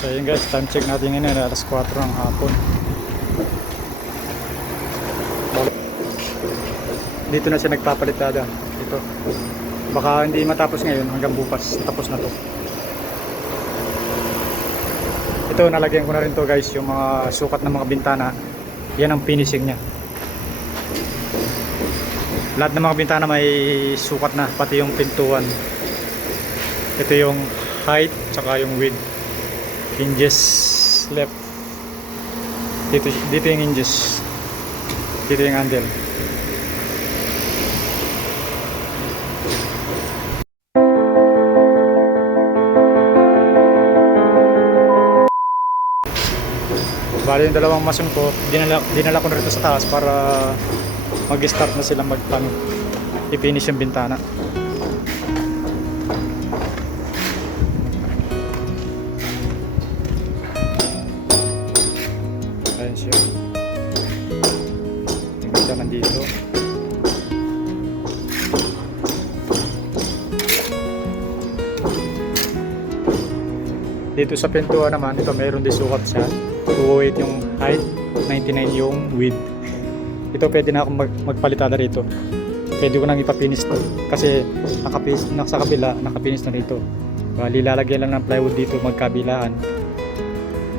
So yun guys, time check natin ngayon, alas 4 ng hapon. Dito na siya nagpapalitada. Ito. Baka hindi matapos ngayon, hanggang bukas tapos na to. Ito, nalagyan ko na rin to guys, yung mga sukat ng mga bintana. Yan ang finishing nya. Lahat ng mga bintana may sukat na, pati yung pintuan. Ito yung height, tsaka yung width. Hinges left. Dito yung hinges. Dito yung handle. Bali yung dalawang mason ko, dinala ko na rito sa taas para mag-start na silang i-finish yung bintana. Ayan siya. Yung ganda nandito. Dito sa pintuan naman, ito mayroon din sukat siya. 208 yung height, 99 yung width. Ito pwede na akong magpalitada rito. Pwede ko nang ipapinis to kasi sa kabila nakapinis na rito. Bali lalagyan lang ng plywood dito magkabilaan.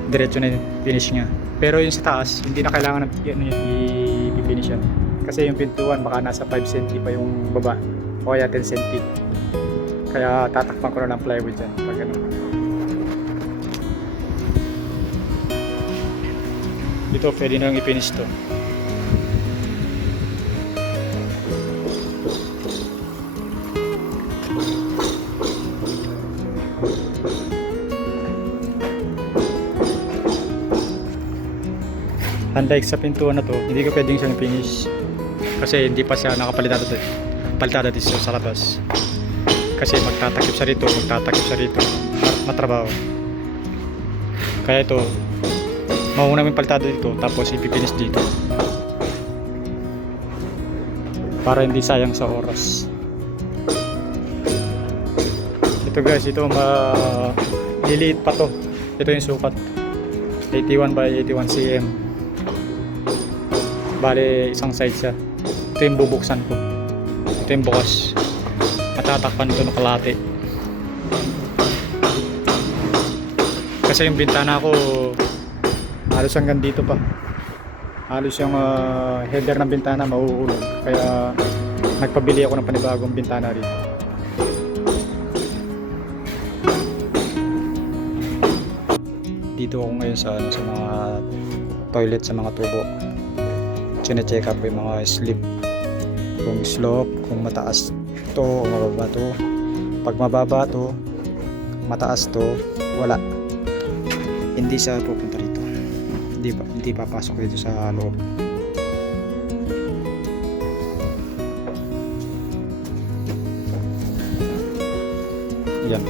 Diretso na yung finish nya. Pero yung sa taas hindi na kailangan i-finish yan. Kasi yung pintuan baka nasa 5 cm pa yung baba o kaya 10 cm. Kaya tatakpan ko na ng plywood dyan pag ganun. Dito pwede nang i-finish to. Unlike sa pintuan na to, hindi ko pwedeng siyang finish kasi hindi pa siya nakapalitada dito sa labas. Kasi magtatakip siya rito, matrabaho. Kaya ito, mauna may palitada dito tapos ipipinis dito para hindi sayang sa oras. Ito guys, ito liliit pa to. Ito yung sukat 81 by 81 cm. Bale isang side siya. Ito yung bubuksan ko, ito yung bukas. Matatakpan ito ng kalate kasi yung bintana ko halos hanggang dito pa. Halos yung header ng bintana mauulog. Kaya nagpabili ako ng panibagong bintana rito. Dito ako ngayon sa mga toilet, sa mga tubo. Chine-check up yung mga slip. Kung slope, kung mataas to o mababa to. Pag mababa to, mataas to, wala. Hindi siya pupunta rito. Hindi papasok dito sa loob. Yan.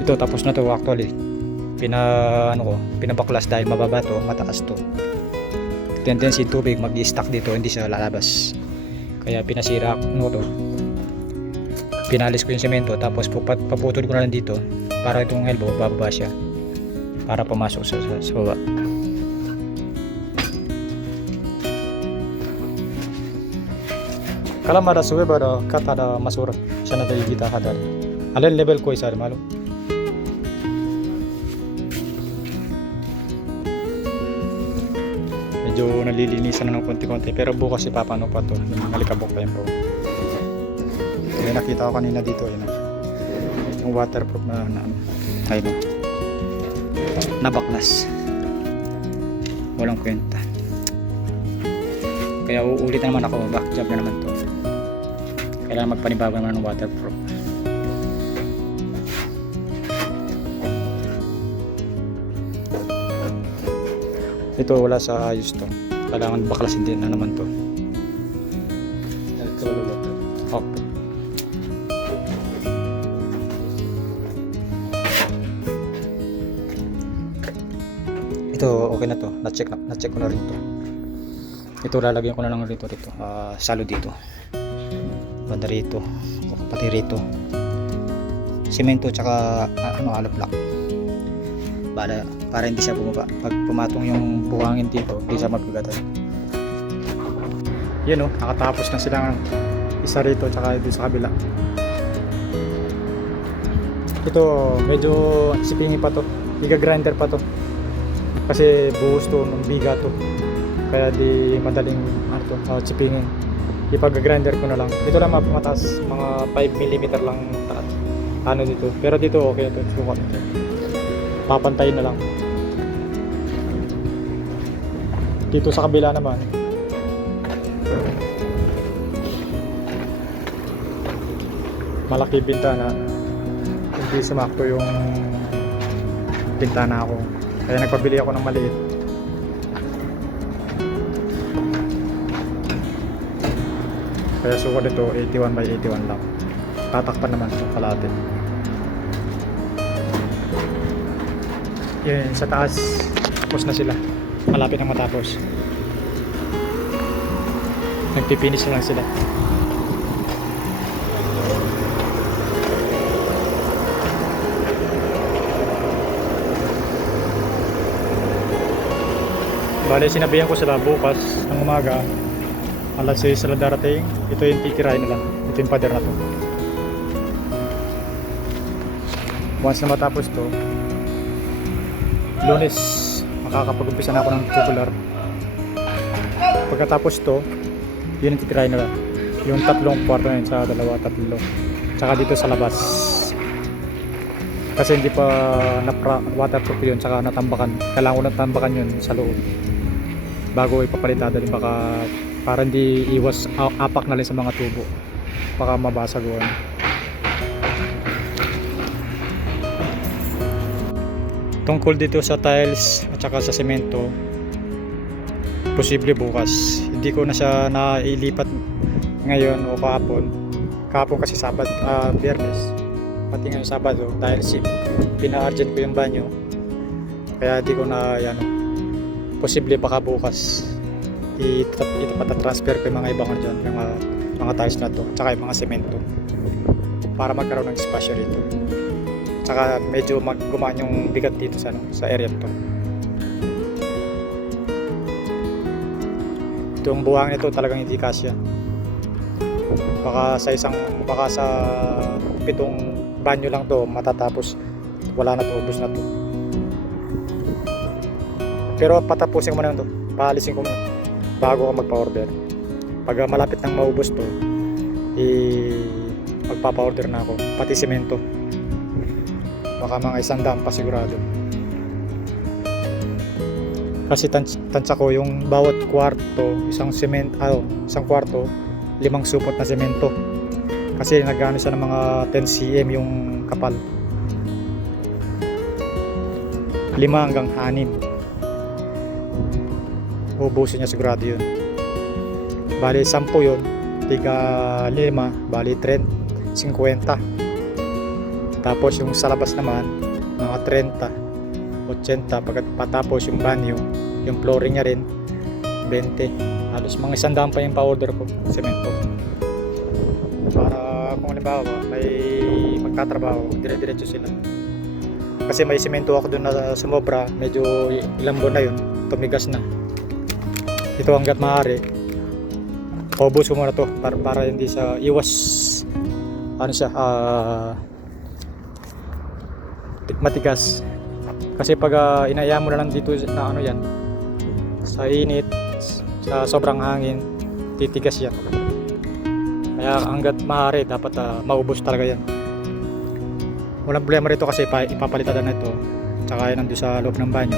Ito tapos na to actually. Pinabaklas dahil mababa to, mataas to. Tendency tubig mag-i-stack dito, hindi siya lalabas. Kaya pinasira ko to. Pinalis ko yung semento tapos paputol ko na lang dito para itong elbow bababa siya para pumasok sa baba. Kalau ada suwe bada kata ada masur sana dari kita hadar. Alin level ko isar malu. Medyo nalilinisan na ng konti-konti pero bukas ipapano pa to. Alikabok pa yan bro. Kaya nakita ko kanina dito yun. Yung waterproof na ayun. Nabaklas. Walang kwenta. Kaya uulit naman ako, back job na naman to. Kailangan magpanibago naman ng waterproof. Ito wala sa ayos to. Kailangan baklasin din na naman to. Okay. Ito okay na to. Na-check ko na rin to. Ito lalagyan ko na lang rito salo dito. Banda rito. Pati rito. Semento tsaka alop block. para hindi siya bumaba. Pag pumatong yung buhangin dito, hindi siya mabigatan. Yun oh, nakatapos na silang isa rito tsaka dito sa kabila. Ito medyo sipingi pa to, biga grinder pa to kasi buhos to ng biga to, kaya di madaling sipingin. Ipag-grinder ko na lang. Ito lang mataas, mga 5mm lang taas. Ano dito. Pero dito okay ito. Sukat. Papantayin na lang. Dito sa kabila naman. Malaki bintana. Hindi sumakto yung bintana ko. Kaya nagpabili ako ng maliit. Kaya sukat ito 81x81 lang. Tatakpan naman sa kalahati. Yun, sa taas tapos na sila. Malapit na matapos. Nagpipinis na lang sila. Bale, sinabihan ko sila bukas ng umaga alas 6 sila darating. Ito yung titirahin nila. Ito yung pader na to. Once na matapos to, Lunes makakapag-umpisa na ako ng tubular. Pagkatapos to, yun yung titirahin nila. Yung tatlong kwarto na yun sa dalawa, tatlo. Tsaka dito sa labas. Kasi hindi pa waterproof yun, tsaka natambakan. Kailangan ko natambakan yun sa loob bago ipapalitada din, baka para hindi iwas apak na rin sa mga tubo, baka mabasag yun. Tungkol dito sa tiles at saka sa semento, posible bukas. Hindi ko na siya nailipat ngayon o kahapon kasi Biyernes, pati ngayon Sabado dahil pina-urgent ko yung banyo, kaya di ko na posible baka bukas ipatatransfer ko yung mga ibang dyan, yung mga tiles na to, tsaka yung mga semento, para magkaroon ng espasyo rito, tsaka medyo gumaan yung bigat dito sa area to. Itong buhang nito talagang hindi kasya, baka sa 7 banyo lang to matatapos, wala na to, ubos na to. Pero patapusin ko muna to, paalisin ko muna bago ako magpa-order. Pag malapit nang maubos to, magpapa-order na ako, pati semento. Baka mga 100 pa sigurado. Kasi tansya ko yung bawat kwarto, isang kwarto, 5 supot na semento. Kasi nagano siya ng mga 10 cm yung kapal. 5 hanggang 6. Ubusin niya sigurado yun. Bali 10 yun, tiga 5, bali 50. Tapos yung sa labas naman mga 30, 80. Pagkatapos yung banyo, yung flooring niya rin 20. Halos mga 100 pa yung pa-order ko semento, para kung halimbawa may magtatrabaho, dire-diretso sila. Kasi may semento ako dun na sumobra, medyo ilang buwan na yun, tumigas na. Ito hanggat maaari, paubos ko muna to para hindi sa iwas matigas. Kasi pag inaya mo na lang dito na yan, sa init, sa sobrang hangin, titigas yan. Kaya hanggat maaari dapat maubos talaga yan. Walang problema rito kasi ipapalitan na ito, tsaka yan nandun sa loob ng banyo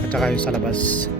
at tsaka yung sa labas.